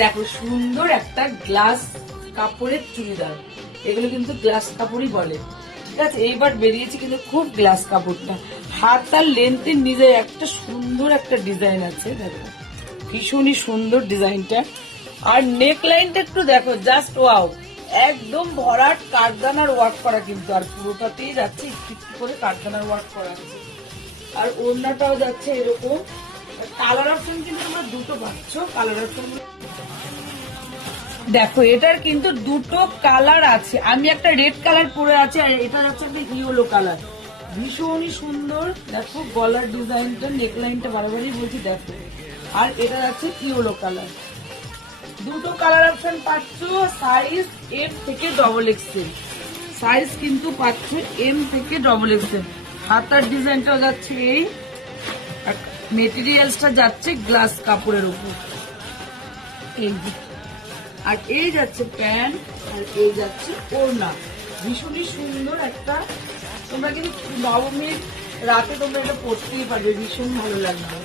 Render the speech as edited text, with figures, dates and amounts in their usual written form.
দেখো সুন্দর একটা গ্লাস কাপড়ের চুড়িদার, এগুলো কিন্তু গ্লাস কাপড়ই বলে, ঠিক আছে। এইবার বেরিয়েছে কিন্তু খুব গ্লাস কাপড়টা, হাতার লেন্থের নিজে একটা সুন্দর একটা ডিজাইন আছে, দেখো ভীষণই সুন্দর ডিজাইনটা। আর নেক লাইনটা একটু দেখো, জাস্ট ওয়াও, একদম ভরাট কাঠদানার ওয়ার্ক করা কিন্তু, আর পুরোটাতেই যাচ্ছে একটু একটু করে কাঠদানার ওয়ার্ক করা আছে। আর ওড়নাটাও যাচ্ছে এরকম। কালার অপশন কিন্তু তোমরা দুটো পাচ্ছ, কালার অপশন দেখো এটার কিন্তু দুটো কালার আছে, আমি একটা রেড কালার পরে আছি আর এটা যাচ্ছে একটা ইয়েলো কালার, ভীষণই সুন্দর। দেখো গলার ডিজাইনটা, নেকলাইনটা বারবারই বলছি দেখো, আর এটা যাচ্ছে ইয়েলো কালার। দুটো কালার অপশন পাচ্ছ, সাইজ এম থেকে ডবল এক্সেল, সাইজ কিন্তু পাচ্ছ এম থেকে ডবল এক্সেল। হাতার ডিজাইনটাও যাচ্ছে এই, মেটেরিয়ালসটা যাচ্ছে গ্লাস কাপড়ের উপর, এই আর এই যাচ্ছে প্যান্ট, আর এই যাচ্ছে ওড়না, ভীষণই সুন্দর একটা। তোমরা কিন্তু নবমীর রাতে তোমরা এটা পরতেই পারবে, ভীষণ ভালো লাগবে।